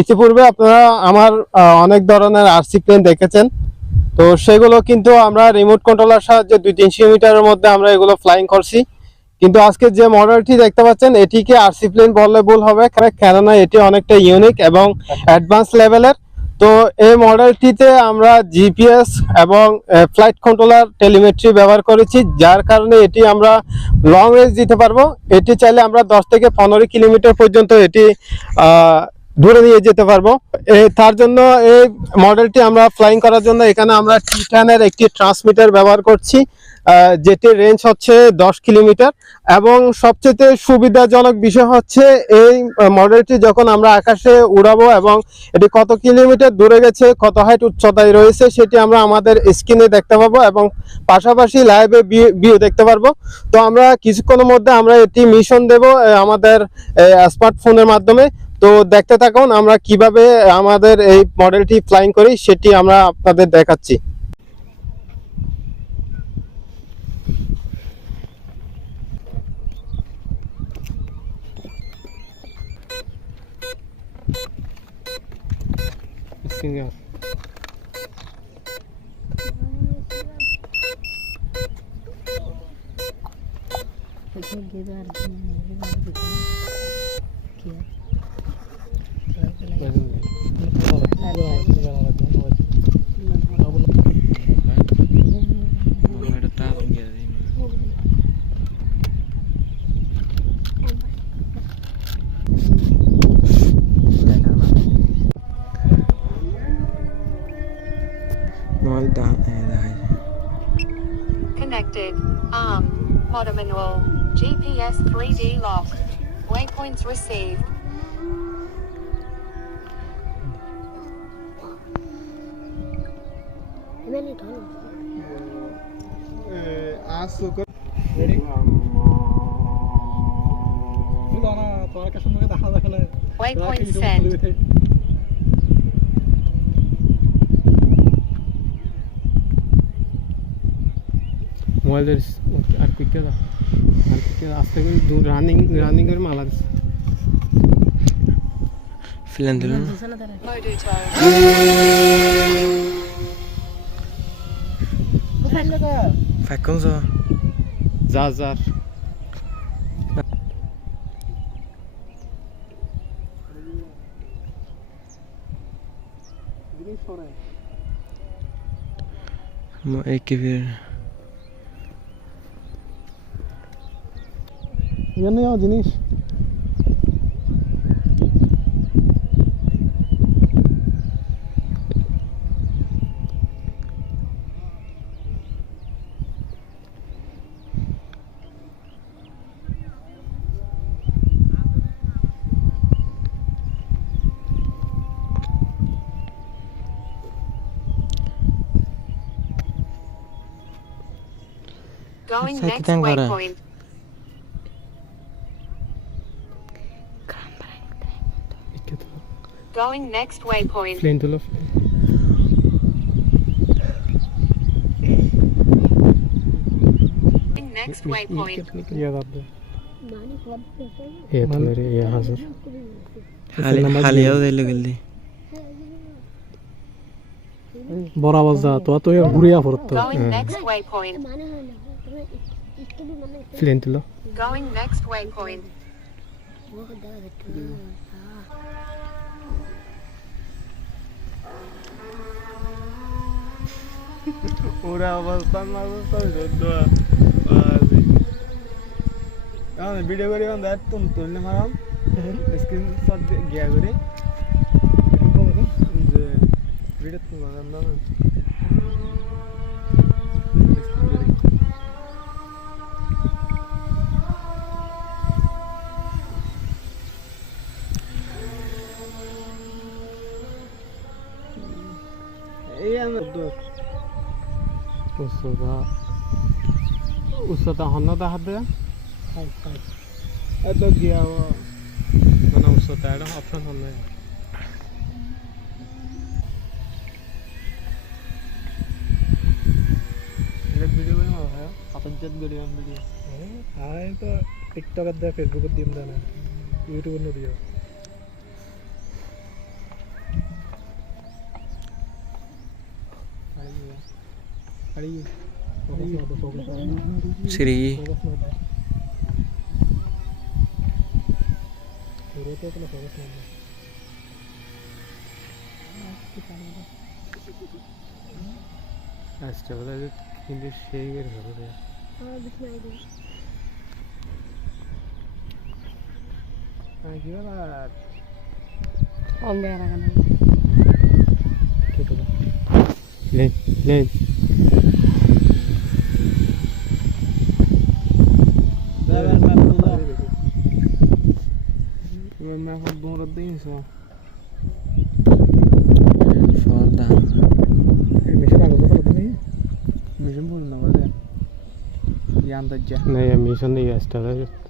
ইতিপূর্বে আপনারা আমার অনেক ধরনের আরসি প্লেন দেখেছেন। তো সেগুলো কিন্তু আমরা রিমোট কন্ট্রোলার সাহায্যে 2-300 মিটারের মধ্যে আমরা এগুলো ফ্লাইং করছি। কিন্তু আজকে যে মডেলটি দেখতে পাচ্ছেন এটিকে আরসি প্লেন বললে ভুল হবে, কেননা এটি অনেকটা ইউনিক এবং অ্যাডভান্স লেভেলের। তো এই মডেলটিতে আমরা জিপিএস এবং ফ্লাইট কন্ট্রোলার টেলিমেট্রি ব্যবহার করেছি, যার কারণে এটি আমরা লং রেঞ্জ দিতে পারবো। এটি চাইলে আমরা 10 থেকে 15 কিলোমিটার পর্যন্ত এটি দূরে নিয়ে যেতে পারবো। তার জন্য এই মডেলটি আমরা ফ্লাইং করার জন্য এখানে আমরা t10 এর একটি ট্রান্সমিটার ব্যবহার করছি, যেটির রেঞ্জ হচ্ছে 10 কিলোমিটার। এবং সবচেয়ে সুবিধাজনক বিষয় হচ্ছে এই মডেলটি যখন আমরা আকাশে উড়াবো এবং এটি কত কিলোমিটার দূরে গেছে, কত হাইট উচ্চতায় রয়েছে সেটি আমরা আমাদের স্ক্রিনে দেখতে পাবো এবং পাশাপাশি লাইভে ভিউ দেখতে পারবো। তো আমরা কিছুক্ষণের মধ্যে আমরা এটি মিশন দেব আমাদের স্মার্টফোনের মাধ্যমে। তো দেখতে থাকুন আমরা কিভাবে আমাদের এই মডেলটি ফ্লাইং করি, সেটি আমরা আপনাদের দেখাচ্ছি। Connected. Arm. Motor manual. GPS 3D lock. Waypoints received. Waypoint sent. মোবাইলের আর কুইকে দাও, আর কুইকে আস্তে করে দূর রানিং করে মালা দিচ্ছে ফিলেন দিল না। ফাইকন যা যা एक फिर এখানে জিনিস Going next waypoint. Going next waypoint. Plane তুলো Next waypoint. ये बात है ये तो मेरे ये हाजिर हालिया दे लगली বড় আওয়াজ দা তো ঘুরিয়া পড়তো। Going next waypoint. প্লেন তুলো Going next waypoint. ওরা অবস্থা না তো যদ্দ আমি ভিডিও করি অন দ্যাট তুললে মারাম স্ক্রিন শট গিয়া করে যে ভিডিও তুললাম না এই আমি উচ্চতা হন্নতা হাত দেয়া এত গিয়া মানে উচ্চতা এটা অপশন হলে ভিডিও বানাবো। হ্যাঁ আপনজাত ভিডিও হ্যাঁ তো টিকটকের দেয়, ফেসবুকের দিন দেয় না, ইউটিউবের দিও। Siri. কিন্তু সেই বের হবে Yang tajam. नहीं मिशन नहीं है